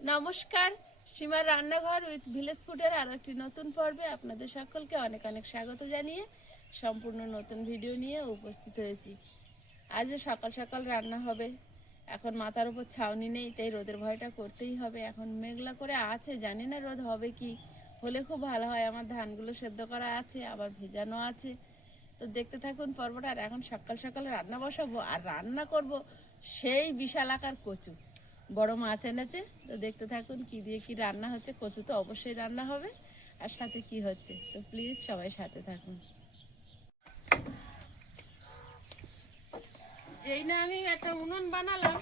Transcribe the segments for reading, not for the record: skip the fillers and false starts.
নমস্কার, সীমার রান্নাঘর উইথ ভিলেজ ফুডের আর একটি নতুন পর্বে আপনাদের সকলকে অনেক অনেক স্বাগত জানিয়ে সম্পূর্ণ নতুন ভিডিও নিয়ে উপস্থিত হয়েছি। আজও সকাল সকাল রান্না হবে। এখন মাথার উপর ছাউনি নেই, তাই রোদের ভয়টা করতেই হবে। এখন মেঘলা করে আছে, জানি না রোদ হবে কি, হলে খুব ভালো হয়। আমার ধানগুলো সেদ্ধ করা আছে, আবার ভেজানো আছে। তো দেখতে থাকুন পর্বটা। আর এখন সকাল সকাল রান্না বসাবো, আর রান্না করব সেই বিশাল আকার কচু। বড় মাছ এনেছে, তো দেখতে থাকুন কি দিয়ে কি রান্না হচ্ছে। কচু তো অবশ্যই রান্না হবে, আর সাথে কি হচ্ছে, তো প্লিজ সবাই সাথে থাকুন। যেই না আমি একটা উনুন বানালাম,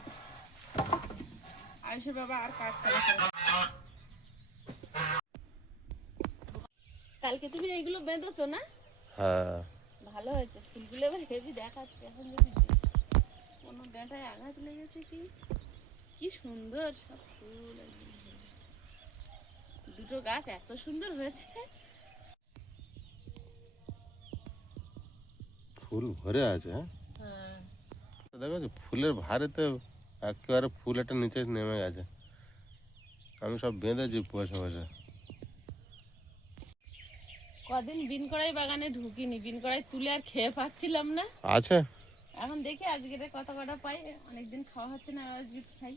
আয়ুষের বাবা আর কাঠ চালা করে। কালকে তুমি এইগুলো বেঁধেছো না? হ্যাঁ, ভালো হয়েছে, ফুলগুলো এবার হেভি দেখাচ্ছে। এখন যদি কোনো ডাঁটায় আঘাত লেগেছে কি, কি সুন্দর সব ফুল। দুটো গাছ এত সুন্দর হয়েছে। ফুল ভরে আছে। হ্যাঁ, হ্যাঁ, দেখো যে ফুলের ভারেতে একেবারে ফুল একটা নিচে নেমে গেছে। আমি সব বেঁধেছি বসে বসে। কদিন বিন কড়াই বাগানে ঢুকিনি, বিন কড়াই তুলে আর খেয়ে পাচ্ছিলাম না। আছে এখন দেখি আজকে কত কটা পাই, অনেকদিন খাওয়া হচ্ছে না, আজকে খাই।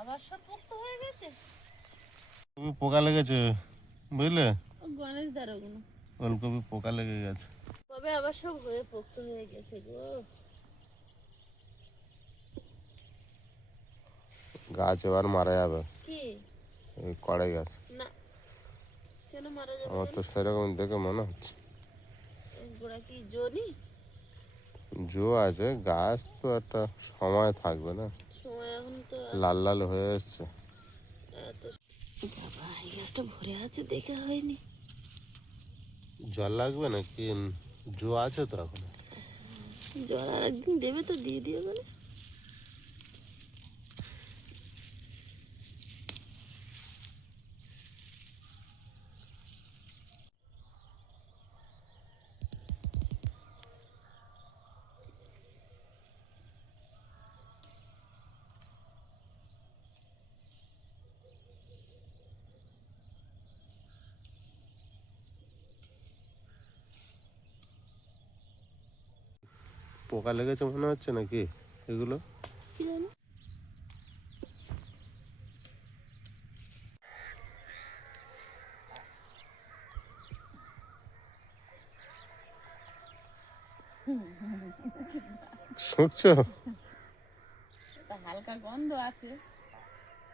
আবার সব পোক্ত হয়ে গেছে। কপি পোকা লেগেছে, বুঝলে? ও গণেশ দার ওগুলো ওলকপি পোকা লেগে গেছে। কবে আবার সব হয়ে পোক্ত হয়ে গেছে গো। গাছ এবার মারা যাবে, কি? এই কড়াই গাছ। না, কেন মারা যাবে? আমার তো সেরকম দেখে মনে হচ্ছে। গোড়া কি জনি? জো আছে, গাছ তো একটা সময় থাকবে না। সময় এখন তো লাল লাল হয়ে এসছে। এত বাবা, এই গাছটা ভরে আছে, দেখা হয়নি। জল লাগবে না কি? জো আছে তো এখন। জল আর একদিন দেবে তো, দিয়ে দিয়ে বলে। পোকা লেগেছে মনে হচ্ছে নাকি এগুলো? কি জানি। শুকছো? একটা হালকা গন্ধ আছে,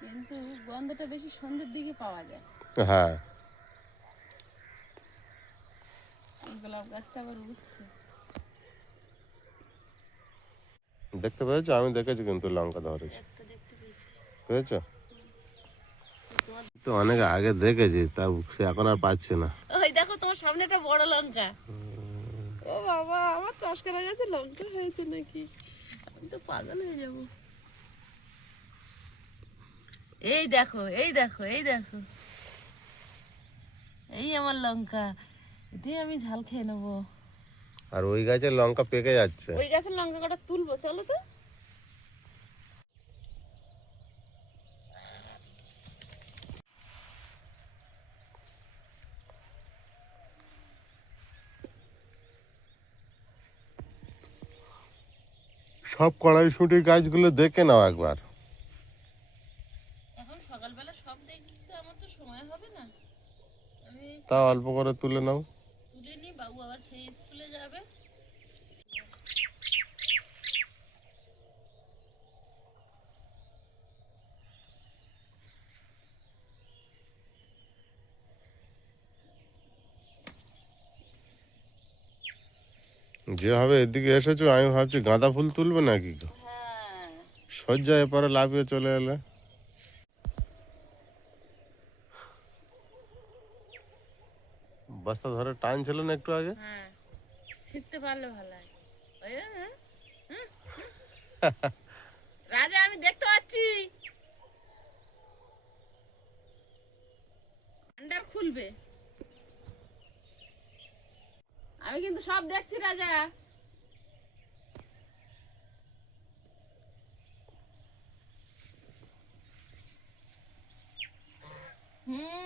কিন্তু গন্ধটা বেশি সন্ধ্যের দিকে পাওয়া যায়। হ্যাঁ, গোলাপ গাছটা আবার উঠছে। দেখতে পেয়েছো? আমি দেখেছি কিন্তু লঙ্কা ধরেছি। একটা দেখতে পেয়েছি। পেয়েছো? তো অনেক আগে দেখেছি, তা সে এখন আর পাচ্ছি না। ওই দেখো তোমার সামনে একটা বড় লঙ্কা। ও বাবা, আমার চশকারা গাছে লঙ্কা হয়েছে নাকি? আমি তো পাগল হয়ে যাব। এই দেখো, এই দেখো, এই দেখো, এই আমার লঙ্কা। এতে আমি ঝাল খেয়ে নেবো। আর ওই গাছের লঙ্কা পেকে যাচ্ছে। ওই গাছের লঙ্কা কটা তুলবো, চলো তো। সব কড়াইশুঁটির গাছগুলো দেখে নাও একবার। এখন সকালবেলা সব দেখতে আমার তো সময় হবে না। আমি তা অল্প করে তুলে নাও। তুলে নিই, বাবু আবার খেয়ে স্কুলে যাবে। যেভাবে এদিকে এসেছো আমি ভাবছি গাঁদা ফুল তুলবে নাকি। হ্যাঁ, সজ্জা এপারে লাফিয়ে চলে এলে। বস্তা ধরে টানছিল না একটু আগে। হ্যাঁ, ছিঁড়তে পারলে ভালো হয়। ওই, হ্যাঁ, হ্যাঁ, রাজা আমি দেখতে পাচ্ছি। তুলবে। আমি কিন্তু সব দেখছি রাজা।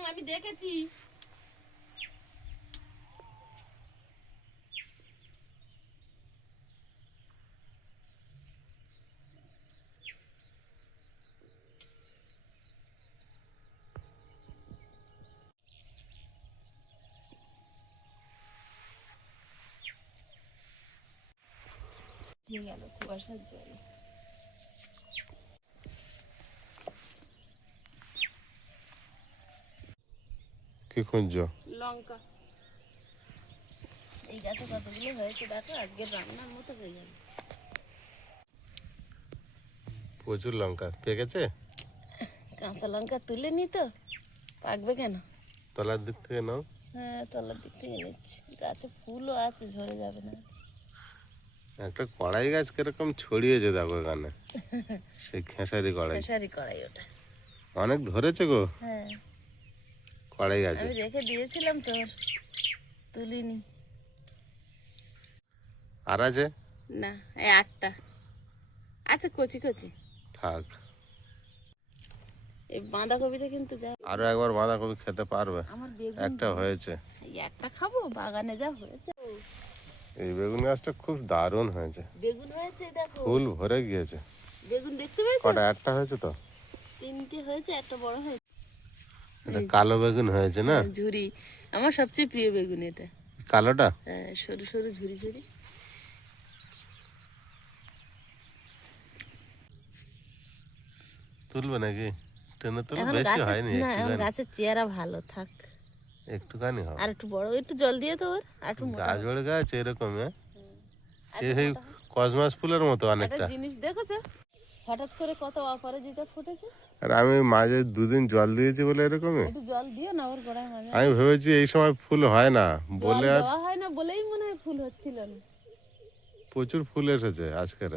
আমি দেখেছি। গেল কুয়াশার জলে। কি খুঁজছো? লঙ্কা। এই গাছে কতগুলো হয়েছে দেখো, আজকে রান্নার মতো হয়ে যাবে। প্রচুর লঙ্কা পেকেছে। কাঁচা লঙ্কা তুলে নি তো, পাকবে কেন? তলার দিক থেকে নাও। হ্যাঁ, তলার দিক থেকে নিচ্ছি। গাছে ফুলও আছে, ঝরে যাবে না। একটা কড়াই গাছ কিরকম ছড়িয়েছে দেখো এখানে। সেই খেসারি কড়াই। খেসারি কড়াই ওটা। অনেক ধরেছে গো হ্যাঁ, কড়াই গাছে। আমি রেখে দিয়েছিলাম তোর, তুলিনি। আর আছে? না, এই 8টা আচ্ছা, কচি কচি থাক। এই বাঁধাকপিটা কিন্তু যা। আরো একবার বাঁধাকপি খেতে পারবে? আমার বেগুন একটা হয়েছে। এই একটা খাবো, বাগানে যা হয়েছে। এই বেগুন গাছটা খুব দারুণ হয়েছে। বেগুন হয়েছে দেখো, ফুল ভরে গিয়েছে। বেগুন দেখতে পেয়েছো? কটা? একটা হয়েছে তো। 3টে হয়েছে, একটা বড় হয়েছে। এটা কালো বেগুন হয়েছে না? ঝুরি, আমার সবচেয়ে প্রিয় বেগুন এটা। কালোটা? হ্যাঁ, সরু সরু ঝুরি ঝুরি। তুলবে নাকি? টেনে তুলো, এখন বেশি গাছের হয়নি, না, এখন একটুখানি। গাছের চেহারা ভালো থাক। একটুখানি হবে। আর একটু বড়, একটু জল দিয়ে তো ওর আর একটু মোটা গাছ হবে। বড় গাছ এরকম। আর এই একটু মোটা হবে। কসমাস ফুলের মতো একটা অনেকটা। জিনিস দেখেছো, হঠাৎ করে কত অপরাজিতা ফুটেছে। আর আমি মাঝে দুদিন জল দিয়েছি বলে এরকমই। একটু জল দিও না ওর গোড়ায় মাঝে। আমি ভেবেছি এই সময় ফুল হয় না জল বলে, আর দেওয়া হয় না বলেই মনে হয় ফুল হচ্ছিল না। প্রচুর ফুল এসেছে আজকের।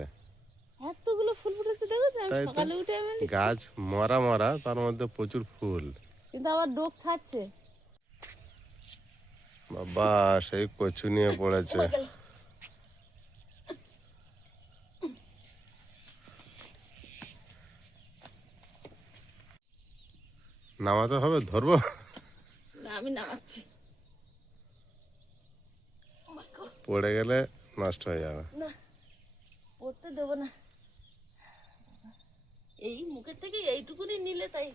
এতগুলো ফুল ফুটেছে দেখেছো, আমি তাই তো। সকালে উঠে আমি গাছ মরা মরা, তার মধ্যে প্রচুর ফুল। কিন্তু আবার ডোক ছাড়ছে। বাবা, সেই কচু নিয়ে পড়েছে। নামাতে হবে? ধরবো? না, আমি নামাচ্ছি। পড়ে গেলে নষ্ট হয়ে যাবে। না, পড়তে দেবো না। এই মুখের থেকে এইটুকুনি নিলে তাই।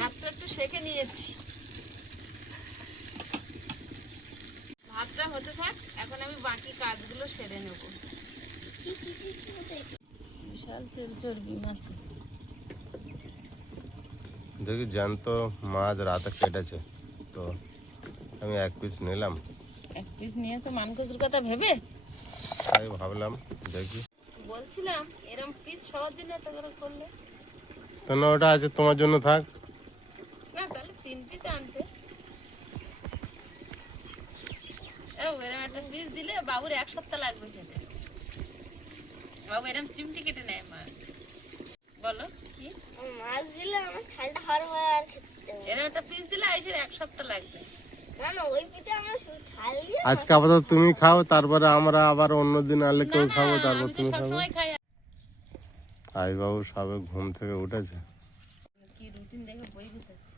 ভাতটা একটু সেঁকে নিয়েছি। ভাতটা হতে থাক, এখন আমি বাকি কাজগুলো সেরে নেব। বিশাল তেল চর্বি মাছে। দেখি জ্যান্ত মাছ রাতে কেটেছে তো, আমি 1 পিস নিলাম। 1 পিস নিয়েছো মানকসুর কথা ভেবে? তাই ভাবলাম দেখি। বলছিলাম এরম পিস সবার জন্য এত করে করলে। কেন? ওটা আছে তোমার জন্য, থাক। না, তাহলে 3 পিস আনতে। এরম একটা পিস দিলে বাবুর 1 সপ্তাহ লাগবে খেতে। বাবু এরম চিমটি কেটে নেয় মাছ। বলো কি? মাছ দিলে আমার ছালটা হরহর আর খেতে হবে। এরম একটা পিস দিলে আইসের 1 সপ্তাহ লাগবে। না না, ওই পিঠে আমার শুধু ছাল দিয়ে আজকে আপাতত তুমি খাও, তারপরে আমরা আবার অন্যদিন আনলে না কেউ না, খাবো, তারপর আমি তো তুমি খাবে। সবসময় খাই। আই বাবু সবে ঘুম থেকে উঠেছে। কি রুটিন দেখে বই গুছাচ্ছি।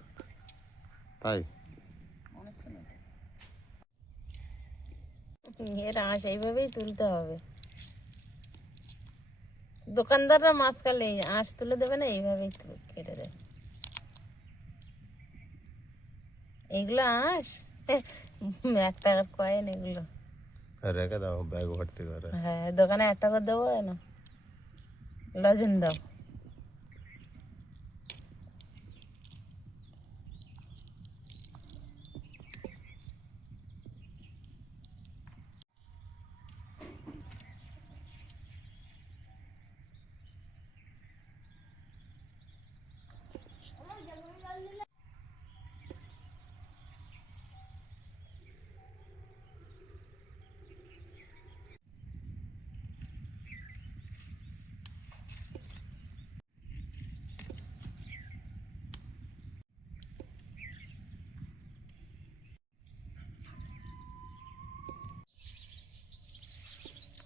তাই অনেকক্ষণ উঠেছে। এর আঁশ এইভাবেই তুলতে হবে। দোকানদাররা মাছ কাটলে এই আঁশ তুলে দেবে না, এইভাবেই কেটে দেবে। এইগুলো আঁশ 1 টাকার কয়েন এগুলো। রেখে দাও ব্যাগ ভর্তি করে। হ্যাঁ, দোকানে 1 টাকা দেবো না, লজেন দাও।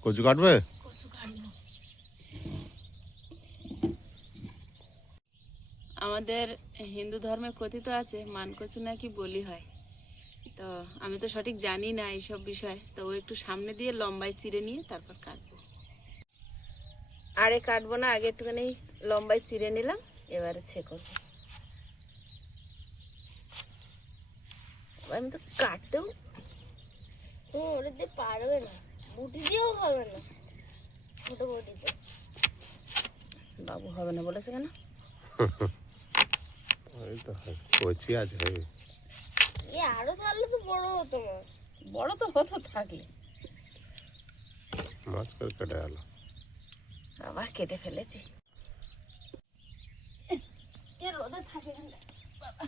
কচু কাটবে? আমাদের হিন্দু ধর্মে কথিত আছে মানকচু নাকি বলি হয়। তো আমি তো সঠিক জানি না এইসব বিষয়, তো ও একটু সামনে দিয়ে লম্বায় চিড়ে নিয়ে তারপর কাটবো। আরে কাটবো না, আগে একটুখানি লম্বায় চিড়ে নিলাম, এবারে ছেঁকবো। আমি তো কাটতেও ওটা দিয়ে পারবে না, বুটি দিয়েও হবে না, ছোট বটিতে। বাবু হবে না বলেছে কেন? ওই তো কচি আছে হবে। এ আরো থাকলে তো বড় হতো না। বড় তো হতো থাকলে। মাছ করে কেটে গেল। আবার কেটে ফেলেছি। এ রোদে থাকে না বাবা।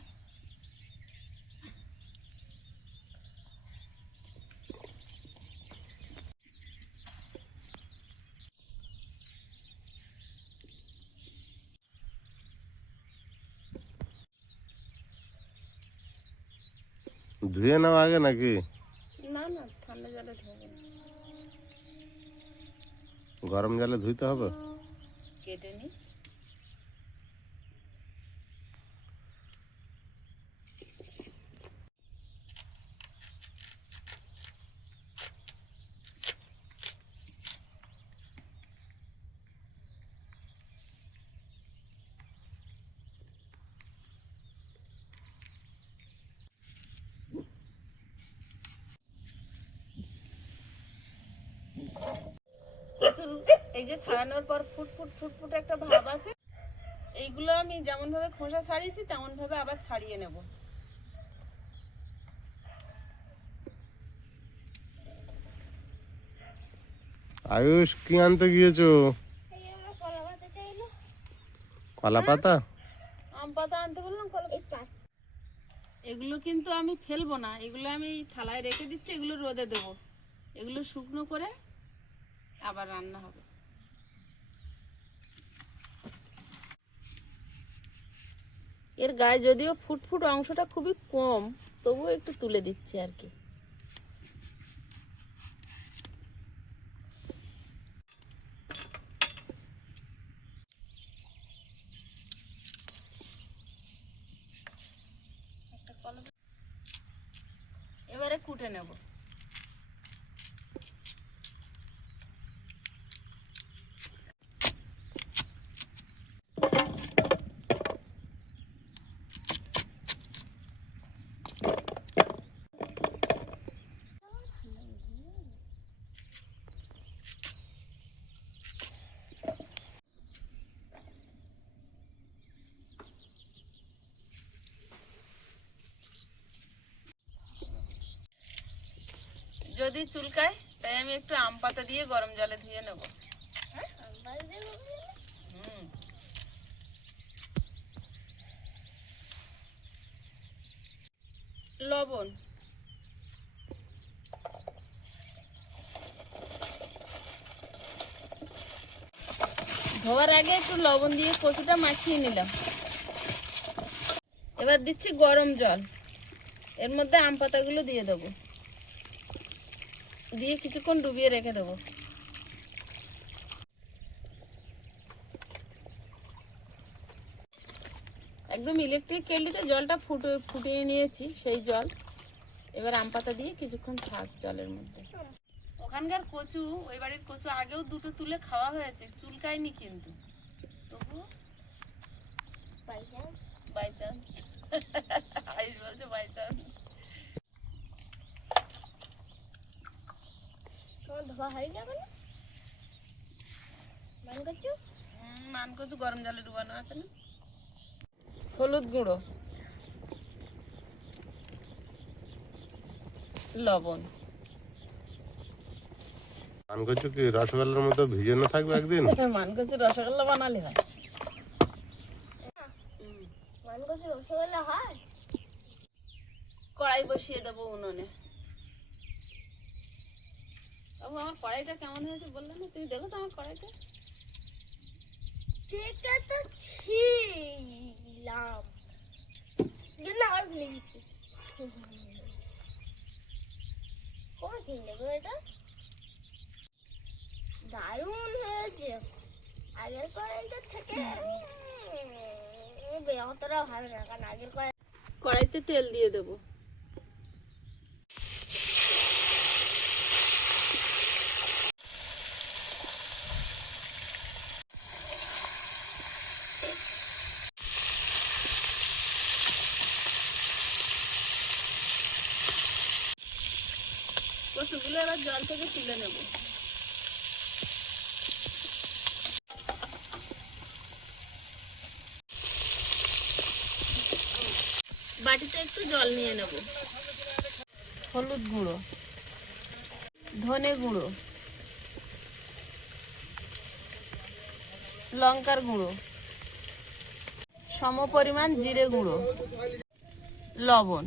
ধুয়ে নাও আগে নাকি? না না, ঠান্ডা জলে ধোবো না। গরম জলে ধুইতে হবে? কেটে নি। এই যে ছাড়ানোর পর ফুটফুট ফুটফুট একটা ভাব আছে, এইগুলো আমি যেমন ভাবে খোসা ছাড়িয়েছি তেমন ভাবে আবার ছাড়িয়ে নেব। আয়ুষ কি আনতে গিয়েছো? এই আমার কলা পাতা চাইলো। কলা পাতা? আম পাতা আনতে বললাম, এগুলো কিন্তু আমি ফেলবো না, এগুলো আমি থালায় রেখে দিচ্ছি, এগুলো রোদে দেবো। এগুলো শুকনো করে আবার রান্না হবে। এর গায়ে যদিও ফুটফুট অংশটা খুবই কম, তবুও একটু তুলে দিচ্ছি আর কি। এবারে কুটে নেব। যদি চুলকায় তাই আমি একটু আম পাতা দিয়ে গরম জলে ধুয়ে নেব। হ্যাঁ, আবার দেবো। লবণ, ধোয়ার আগে একটু লবণ দিয়ে কচুটা মাখিয়ে নিলাম। এবার দিচ্ছি গরম জল, এর মধ্যে আম পাতাগুলো দিয়ে দেবো, দিয়ে কিছুক্ষণ ডুবিয়ে রেখে দেবো। একদম ইলেকট্রিক কেটলিতে জলটা ফুটিয়ে নিয়েছি, সেই জল। এবার আম পাতা দিয়ে কিছুক্ষণ থাক জলের মধ্যে। ওখানকার কচু, ওই বাড়ির কচু আগেও দুটো তুলে খাওয়া হয়েছে, চুলকায়নি কিন্তু, তবু by chance. By chance. Ayush বলছে বাই চান্স। তোমার ধোয়া হয় না কেন? মান করছো? মান কচু গরম জলে ডুবানো আছে না। হলুদ গুঁড়ো, লবণ। মান করছো কি রসগোল্লার মতো ভিজানো থাকবে একদিন? মান কচু রসগোল্লা বানালে হয়। মান করছো রসগোল্লা হয়? কড়াই বসিয়ে দেবো উনুনে। বাবু আমার কড়াইটা কেমন হয়েছে বললে না? তুমি দেখেছো আমার কড়াইটা? দেখে তো ছিলাম, কিন্তু আবার ভুলে গেছি। কবে কিনলে গো এটা? দারুণ হয়েছে, আগের কড়াইটার থেকে অতটা ভালো না, কারণ আগের কড়াই। কড়াইতে তেল দিয়ে দেবো। কচুগুলো এবার জল থেকে তুলে নেব। বাটিতে একটু জল নিয়ে নেব। হলুদ গুঁড়ো, ধনে গুঁড়ো, লঙ্কার গুঁড়ো, সমপরিমাণ জিরে গুঁড়ো, লবণ।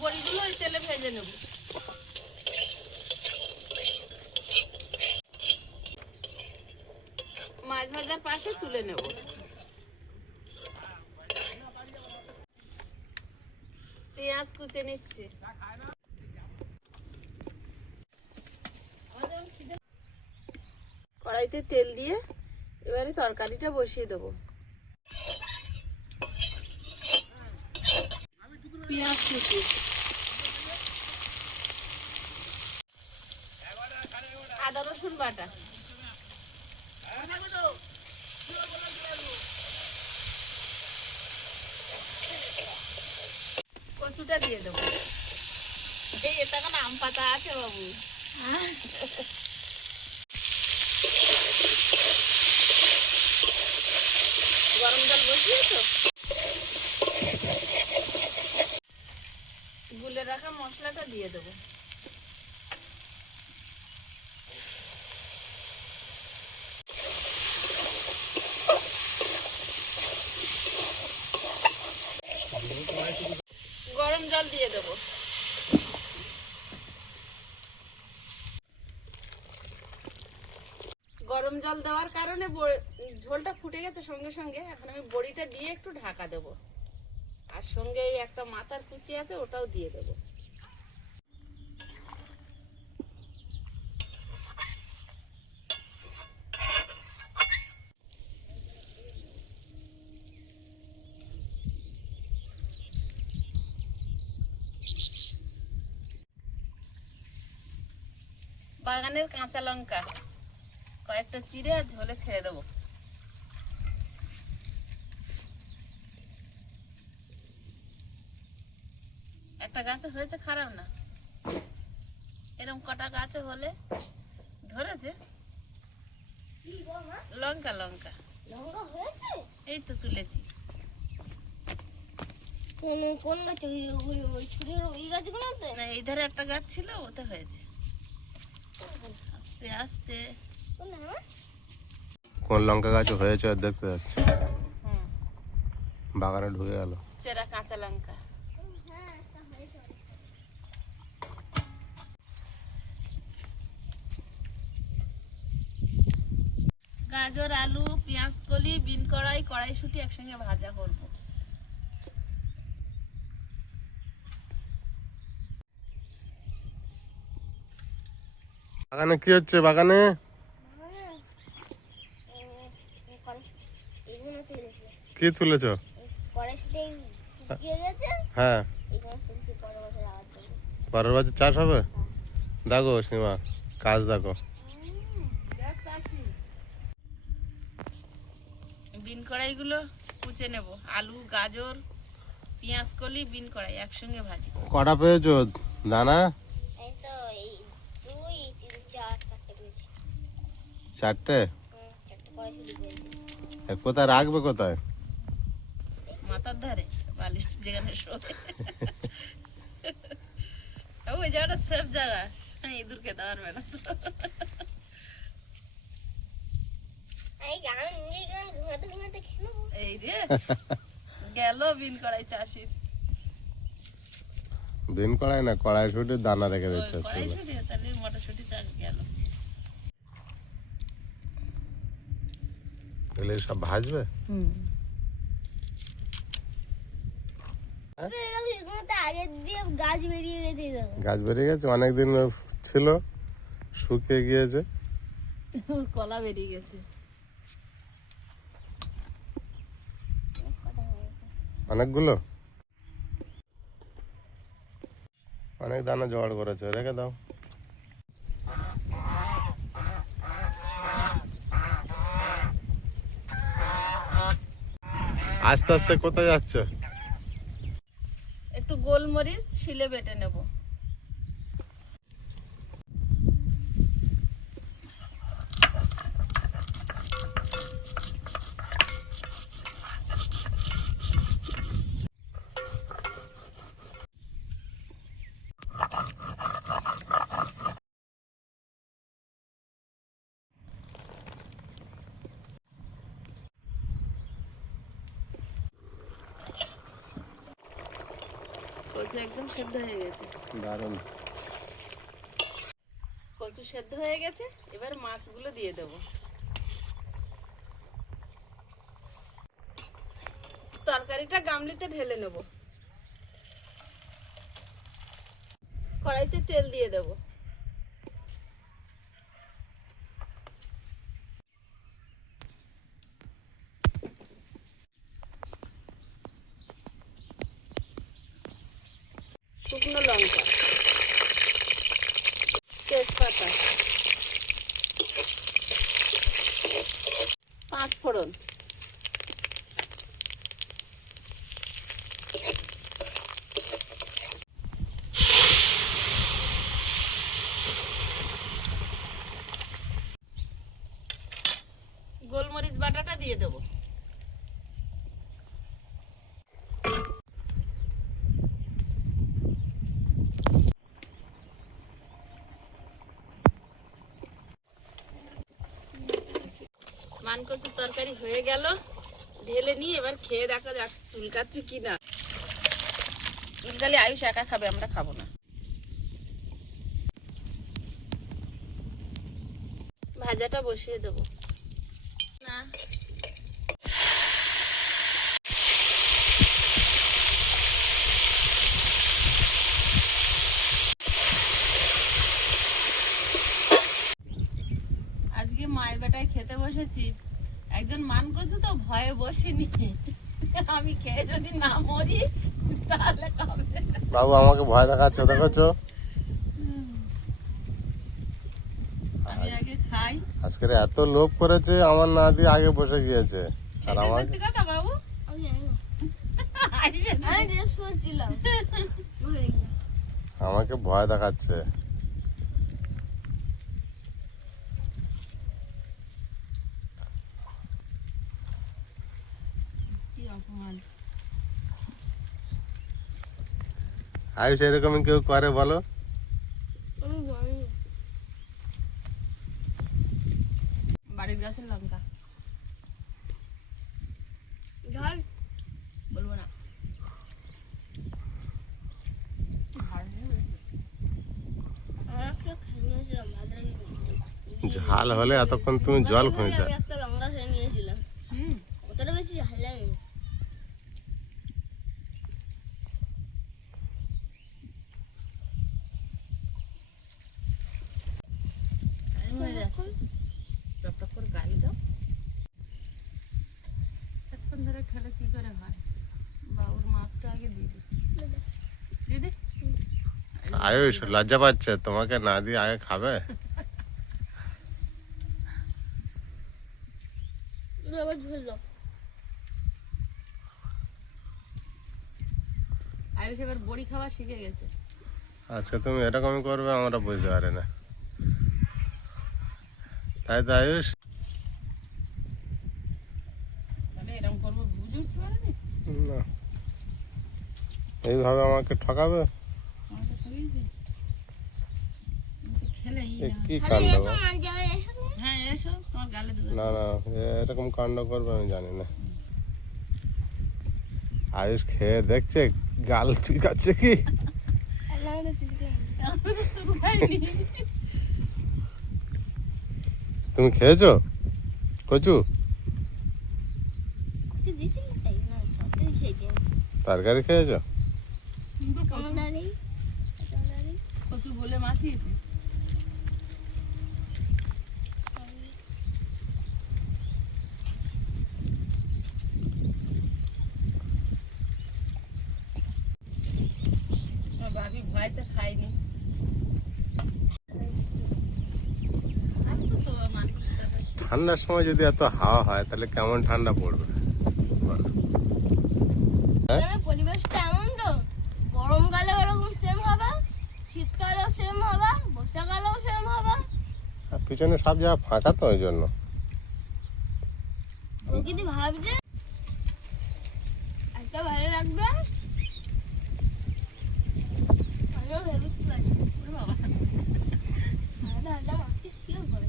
বড়িগুলো ওই তেলে ভেজে নেব। মাছ ভাজার পাশে তুলে নেব। পেঁয়াজ কুচে নিচ্ছি। কড়াইতে তেল দিয়ে এবারে তরকারিটা বসিয়ে দেবো। পেঁয়াজ কুচি, আদা রসুন বাটা, কচুটা দিয়ে দেবো। এই এটা কেন আম পাতা আছে বাবু? গরম জল বসিয়েছো? গুলে রাখা মশলাটা দিয়ে দেবো। গরম জল দিয়ে দেবো। গরম জল দেওয়ার কারণে ঝোলটা ফুটে গেছে সঙ্গে সঙ্গে। এখন আমি বড়িটা দিয়ে একটু ঢাকা দেবো, আর সঙ্গে এই একটা মাথার কুচি আছে ওটাও দিয়ে দেবো। বাগানের কাঁচা লঙ্কা কয়েকটা চিড়ে আর ঝোলে ছেড়ে দেবো। একটা গাছে হয়েছে, খারাপ না। এরকম কটা গাছে হলে ধরেছে। লঙ্কা লঙ্কা লঙ্কা হয়েছে? এই তো তুলেছি। কোন গাছে? ওই ছুরির ওই গাছগুলোতে? না, এই ধারে একটা গাছ ছিল, ওতে হয়েছে। আস্তে আস্তে। কোন লঙ্কা গাছ হয়েছে আর দেখতে যাচ্ছি, হুম, বাগানে ঢুকে গেল। চেরা কাঁচা লঙ্কা। গাজর, আলু, পেঁয়াজ কলি, বিন কড়াই, কড়াইশুঁটি একসঙ্গে ভাজা করব। বাগানে কি হচ্ছে বাগানে? এগুলো তুলেছি, কি তুলেছো? কড়াইশুটি শুকিয়ে গেছে, হ্যাঁ, এখানে তুলছি পরের বছর আবার জন্য। পরের বছর চাষ হবে। দেখো সীমা, কাজ দেখো। বিন কড়াইগুলো কুচে নেব, আলু গাজর পেঁয়াজ কলি বিন কড়াই একসঙ্গে ভাজি। কটা পেয়েছো দানা? এই তো এই 2 3 4 4টে পেয়েছি। চারটে? চারটে কড়াইশুটি পেয়েছি। কোথায় রাখবে কোথায়? মাথার ধারে বালিশ যেখানে শোবে। ওই জায়গাটা সেফ জায়গা, ইঁদুর খেতে পারবে না। এই গান নিয়ে গান ঘুমাতে ঘুমাতে খেয়ে নেবো। এই রে গেল বিন কড়াই চাষির। বিন কড়াই না, কড়াইশুটির দানা রেখে দিচ্ছে। কড়াইশুটি তাহলে মটরশুটি চাষ গেল। এগুলো সব ভাজবে? এগুলো তো আগের দিয়ে গাছ বেরিয়ে গেছে, এই দেখো। গাছ বেরিয়ে গেছে, অনেকদিন ছিল, শুকিয়ে গিয়েছে। কলা বেরিয়ে গেছে। অনেকগুলো, অনেক দানা জোগাড় করেছে, রেখে দাও। আস্তে আস্তে কোথায় যাচ্ছ? একটু গোলমরিচ শিলে বেটে নেব। কচু একদম সেদ্ধ হয়ে গেছে। দারুণ। কচু সেদ্ধ হয়ে গেছে, এবার মাছগুলো দিয়ে দেব। তরকারিটা গামলিতে ঢেলে নেব। কড়াইতে তেল দিয়ে দেব। শুকনো লঙ্কা, তেজপাতা, 5 ফোড়ন, গোলমরিচ বাটাটা দিয়ে দেবো। মানকচুর তরকারি হয়ে গেল, ঢেলে নিয়ে এবার খেয়ে দেখা যাক চুলকাচ্ছে কিনা। চুলকালে আয়ুষ একা খাবে, আমরা খাবো না। ভাজাটা বসিয়ে দেবো না। আজকে মায়ের বেটায় খেতে বসেছি, একজন মান কচু তো ভয়ে বসিনি। আমি খেয়ে যদি না মরি তাহলে খাবে। বাবু আমাকে ভয় দেখাচ্ছে, দেখেছো? আমি আগে খাই। আজকের এত লোভ করেছে, আমার না দিয়ে আগে বসে গিয়েছে। আর সেটা আমাকে সত্যি কথা বাবু। আমি জানি না। আমি ড্রেস পরছিলাম, ভুলে গেলাম। আমাকে ভয় দেখাচ্ছে। কি অপমান। আয়ুষ এরকম কেউ করে বলো? আমি জানি না। বাড়ির গাছের লঙ্কা ঝাল বলবো না। আমার একটা খেয়ে নিয়েছিলাম, ভাদ্র ঝাল হলে এতক্ষণ তুমি জল খুঁজতে। আমি একটা লঙ্কা খেয়ে নিয়েছিলাম, অতটা বেশি ঝাল লাগেনি। আয়ুষ লজ্জা পাচ্ছে, তোমাকে না দিয়ে আগে খাবে? আবার ঝোল দাও। আয়ুষ এবার বড়ি খাওয়া শিখে গেছে। আচ্ছা তুমি এরকমই করবে, আমরা বুঝতে পারি না, তাই তো আয়ুষ? তাহলে এরকম করবো বুঝে উঠতে পারেনি। না, এইভাবে আমাকে ঠকাবে? আমাকে ঠকিয়েছে। আমি তো খেলেই এ না। কি তাহলে কাণ্ড এসো গো? মার জায়গায় এসো। হ্যাঁ এসো, তোমার গালে দেবো। না না, এরকম কাণ্ড করবে আমি জানি না। আয়ুষ খেয়ে দেখছে গাল ঠিক আছে কি? আমাদের চিনতে আমি তো চুল খাইনি। তুমি খেয়েছো কচু? কিছু দিচ্ছি না তাই না, সবটাই খেয়েছি। তরকারি খেয়েছো? কিন্তু কচু কচু বলে মাখিয়েছে। আমার বাবি ভয়তে খাইনি। আসতো তো মালিক দাদা। ঠান্ডার সময় যদি এত হাওয়া হয় তাহলে কেমন ঠান্ডা পড়বে বলো? এখানে পরিবেশটা এমন তো, গরমকালে ওরকম সেম হবে, শীতকালেও সেম হবে, বর্ষাকালেও সেম হবে। আর পিছনে সব জায়গা ফাঁকা তো ওই জন্য। প্রকৃতি ভাবছে একটা ভালো লাগবে, আমিও ভেবেছি পারি। ওরে বাবা, আলাদা আলাদা মাছকে শিওর করে।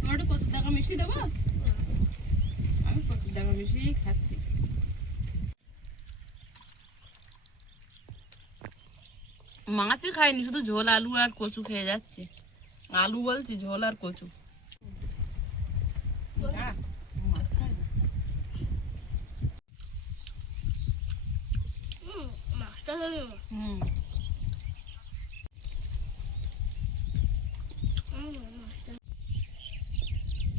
তোমার একটু কচুর দাগা মিশিয়ে দেবো? আমি কচুর দাগা মিশিয়েই খাচ্ছি। মাছই খাইনি, শুধু ঝোল আলু আর কচু খেয়ে যাচ্ছে। আলু বলছি, ঝোল আর কচু। মাছ খাই না। মাছটা হবে হুম।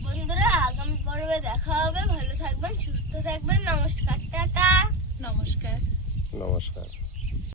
বন্ধুরা, আগামী পর্বে দেখা হবে। ভালো থাকবেন, সুস্থ থাকবেন। নমস্কার, টাটা। নমস্কার। নমস্কার।